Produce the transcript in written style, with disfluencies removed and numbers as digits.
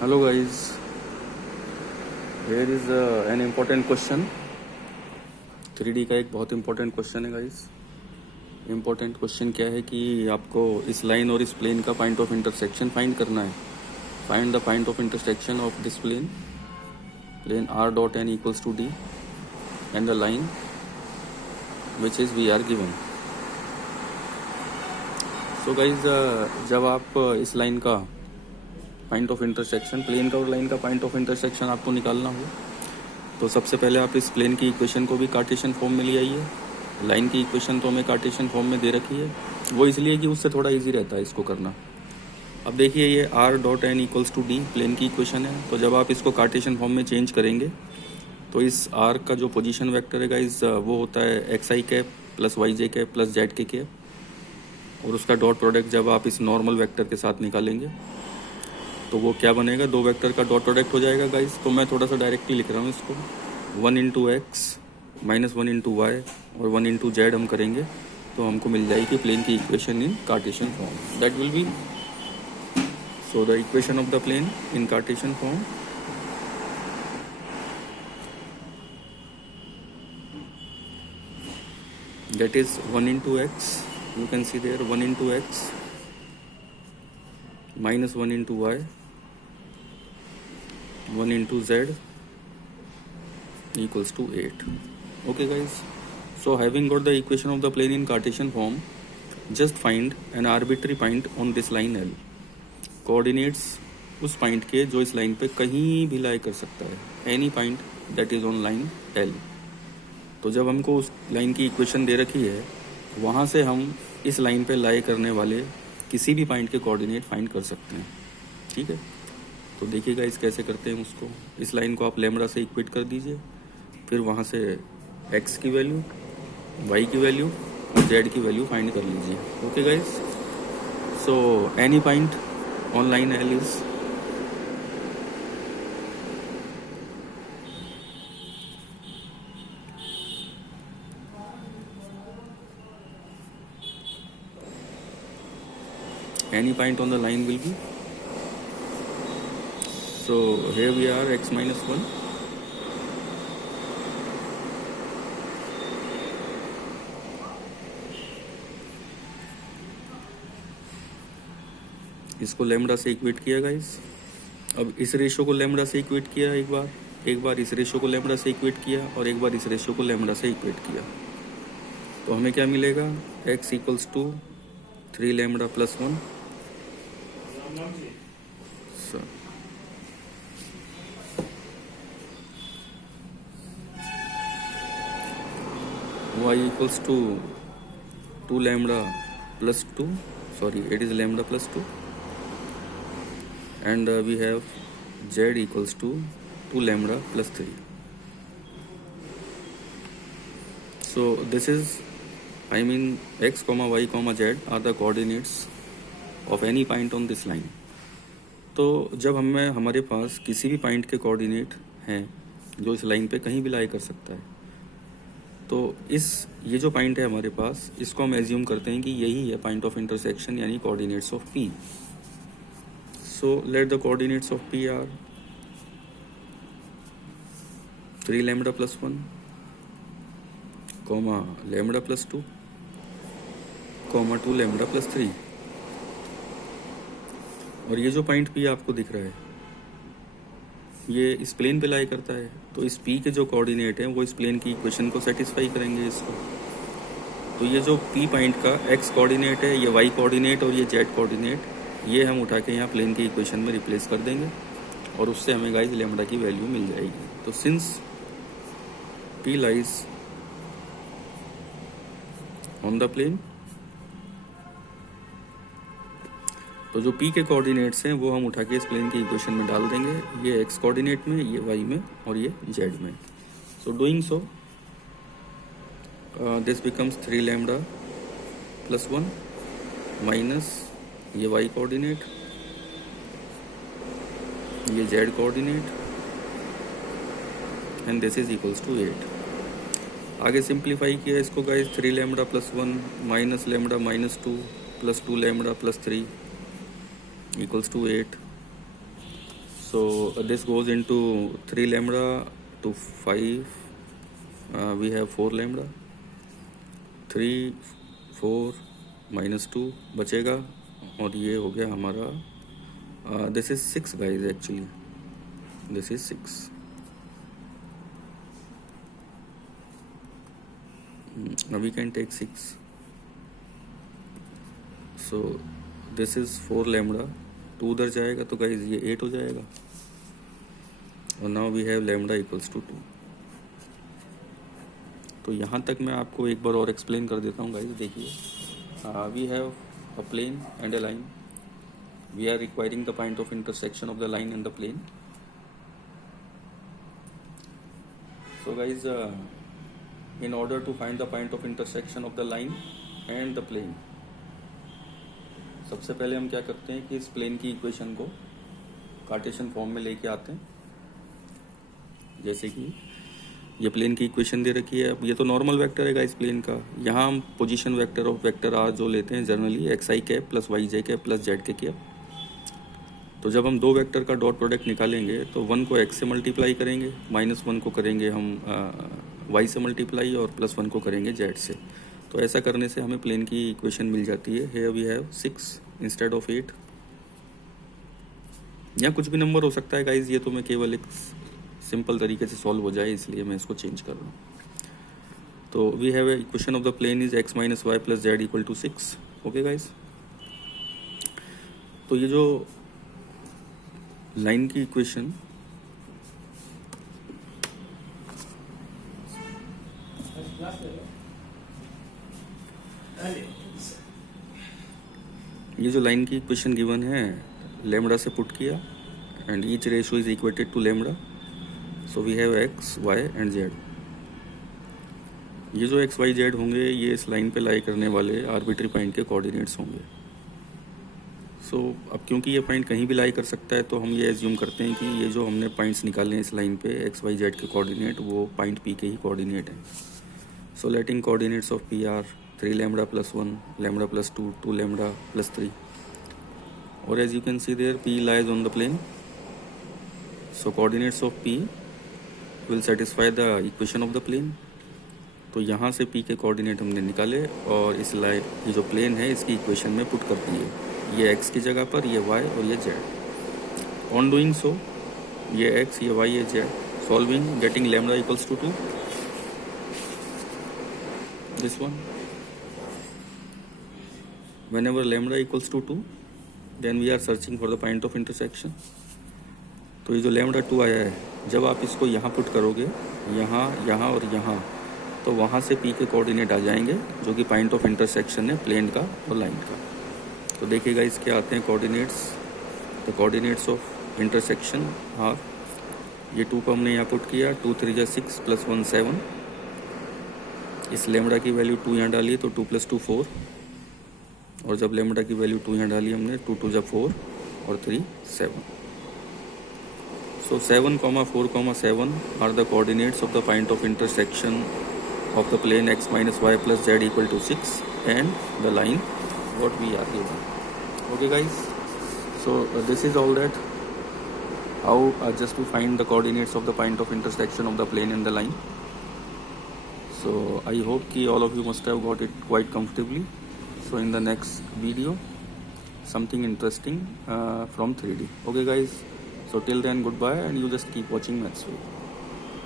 Hello guys, here is an important question. 3D का एक बहुत इम्पोर्टेंट क्वेश्चन है गाइस। इम्पोर्टेंट क्वेश्चन क्या है कि आपको इस लाइन और इस प्लेन का पॉइंट ऑफ इंटरसेक्शन फाइंड करना है। Find the point of intersection of this plane r dot n equals to d and the line which is we are given. So guys, जब आप इस लाइन का point of intersection, plane का और line का point of intersection आपको निकालना हो तो सबसे पहले आप इस प्लेन की इक्वेशन को भी कार्टेशियन फॉर्म में ले आइए। लाइन की इक्वेशन तो हमें कार्टेशियन फॉर्म में दे रखी है, वो इसलिए कि उससे थोड़ा इजी रहता है इसको करना। अब देखिए, ये r dot n equals to d plane की इक्वेशन है, तो जब आप इसको कार्टेशियन फॉर्म में चेंज करेंगे तो इस r का जो पोजीशन वेक्टर है गाइस वो होता है xi cap plus yj cap plus zk cap, और उसका डॉट प्रोडक्ट जब आप इस नॉर्मल वेक्टर के साथ निकालेंगे तो वो क्या बनेगा, दो वेक्टर का डॉट प्रोडक्ट हो जाएगा गाइस। तो मैं थोड़ा सा डायरेक्टली लिख रहा हूँ इसको, 1 into x minus 1 into y और 1 इंटू जेड हम करेंगे तो हमको मिल जाएगी प्लेन की equation in Cartesian form. That will be so the equation of the plane in Cartesian form that is 1 into x, you can see there 1 into x minus 1 into y 1 into z equals to 8. Okay guys, so having got the equation of the plane in Cartesian form, just find an arbitrary point on this line L. Coordinates उस point के जो इस line पे कहीं भी लाई कर सकता है, any point that is on line L। तो जब हमको उस लाइन की इक्वेशन दे रखी है वहाँ से हम इस लाइन पे लाई करने वाले किसी भी पॉइंट के कोऑर्डिनेट फाइंड कर सकते हैं। ठीक है, तो देखिएगा इस कैसे करते हैं उसको। इस लाइन को आप लैम्बडा से इक्वेट कर दीजिए, फिर वहाँ से x की वैल्यू, y की वैल्यू और z की वैल्यू फाइंड कर लीजिए। Okay guys, so any point on line L is any point on the line will be, so here we are x minus 1 इसको लैम्बडा से इक्वेट किया guys. अब इस रेशो को लैम्बडा से इक्वेट किया, एक बार इस रेशो को लैम्बडा से इक्वेट किया और एक बार इस रेशो को लैम्बडा से इक्वेट किया, तो हमें क्या मिलेगा, x equals to 3 lambda plus 1 y equals to 2 lambda plus 2, sorry it is lambda plus 2, and we have z equals to 2 lambda plus 3. So this is, I mean x comma y comma z are the coordinates of any point on this line. तो जब हमारे पास किसी भी point के coordinate हैं जो इस line पे कहीं भी लाई कर सकता है, तो ये जो पॉइंट है हमारे पास, इसको हम एज्यूम करते हैं कि यही है पॉइंट ऑफ इंटरसेक्शन यानी coordinates of P. So let the coordinates of P are 3 lambda plus 1 comma lambda plus 2 comma 2 lambda plus 3। और ये जो पॉइंट P आपको दिख रहा है ये इस प्लेन पे लाई करता है, तो इस P के जो कोऑर्डिनेट हैं वो इस प्लेन की इक्वेशन को सेटिस्फाई करेंगे इसको। तो ये जो P पॉइंट का x कोऑर्डिनेट है, ये y कोऑर्डिनेट और ये z कोऑर्डिनेट, ये हम उठा के यहाँ प्लेन की इक्वेशन में रिप्लेस कर देंगे और उससे हमें गाइस लैम्बडा की वैल्यू मिल जाएगी। तो since P lies on the plane, तो जो P के कोऑर्डिनेट्स हैं वो हम उठा के इस प्लेन की इक्वेशन में डाल देंगे, ये x कोऑर्डिनेट में, ये y में और ये z में। So doing so this becomes 3 lambda plus 1 minus ये y कोऑर्डिनेट, ये z coordinate and this is equals to 8। आगे सिंप्लीफाई किया इसको guys, 3 lambda plus 1 minus lambda minus 2 plus 2 lambda plus 3 equals to 8. So this goes into 3 lambda to 5. We have 4 lambda, 3 4 -2 बचेगा, और ये हो गया हमारा this is 6 guys, actually this is 6. Now we can take 6. So this is 4 lambda, 2 उधर जाएगा तो guys ये 8 हो जाएगा, और now we have lambda equals to 2. तो यहाँ तक मैं आपको एक बार और एक्सप्लेन कर देता हूँ गाइज. देखिए, we have a plane and a line. We are requiring the point of intersection of the line and the plane. So guys, in order to find the point of intersection of the line and the plane, सबसे पहले हम क्या करते हैं कि इस plane की equation को कार्टेशियन फॉर्म में लेके आते हैं. जैसे कि ये प्लेन की इक्वेशन दे रखी है. अब ये तो नॉर्मल वेक्टर है गाइस प्लेन का. यहाँ हम position vector of vector r जो लेते हैं generally x i cap plus y j cap plus z k cap. तो जब हम दो वेक्टर का डॉट प्रोडक्ट निकालेंगे तो 1 को x से मल्टीप्लाई करेंगे, -1 को करेंगे हम y से मल्टीप्लाई, और +1 को करेंगे z से. तो ऐसा करने से हमें प्लेन की इक्वेशन मिल जाती है. Here we have 6 instead of 8. या कुछ भी नंबर हो सकता है गाइज, ये तो मैं केवल एक सिंपल तरीके से सॉल्व हो जाए इसलिए मैं इसको चेंज कर रहा हूँ. तो we have equation of the plane is x - y + z = 6. Okay guys. तो ये जो लाइन की इक्वेशन गिवन है, लैम्डा से पुट किया and each ratio is equated to lambda. So we have x, y and z. ये जो x, y, z होंगे ये इस लाइन पे लाई करने वाले आर्बिट्री पॉइंट के कोऑर्डिनेट्स होंगे. सो अब क्योंकि ये पॉइंट कहीं भी लाई कर सकता है तो हम ये एज्यूम करते हैं कि ये जो हमने पॉइंट्स निकाले हैं इस लाइन पे x, y, z के कोऑर्डिनेट वो पॉइंट P के ही कोऑर्डिनेट हैं. So letting coordinates of P are 3 lambda + 1, lambda + 2, 2 lambda + 3. और as you can see there P lies on the plane. So coordinates of P will satisfy the equation of the plane. तो यहाँ से P के coordinate हमने निकाले और इस line ये जो प्लेन है इसकी इक्वेशन में पुट कर दिए. ये x की जगह पर ये y और ये z. ऑन डूइंग सो ये x, ये y, ये z. Solving, getting lambda equals to 2. This one. whenever lambda equals to 2 then we are searching for the point of intersection. तो ये जो लैम्डा 2 आया है, जब आप इसको यहाँ पुट करोगे, यहाँ, यहाँ और यहाँ, तो वहाँ से P के कोऑर्डिनेट आ जाएंगे जो कि पॉइंट ऑफ इंटरसेक्शन है प्लेन का और लाइन का. तो देखिएगा इसके आते हैं coordinates. The coordinates of intersection are, ये 2 को हमने यहाँ पुट किया, 2 3 जा 6 + 1 7. इस लैम्डा की वैल्यू 2 यहाँ डाली तो 2 + 2 4. और जब लैम्डा की वैल्यू 2 यहाँ डाली हमने, 2 2 जा 4 और 3 7. So 7, 4, 7 are the coordinates of the point of intersection of the plane x - y + z = 6 and the line what we are given. Okay guys, so this is all that how just to find the coordinates of the point of intersection of the plane and the line. So I hope ki all of you must have got it quite comfortably. So in the next video something interesting from 3D. Okay guys, so till then goodbye and you just keep watching Maths Way.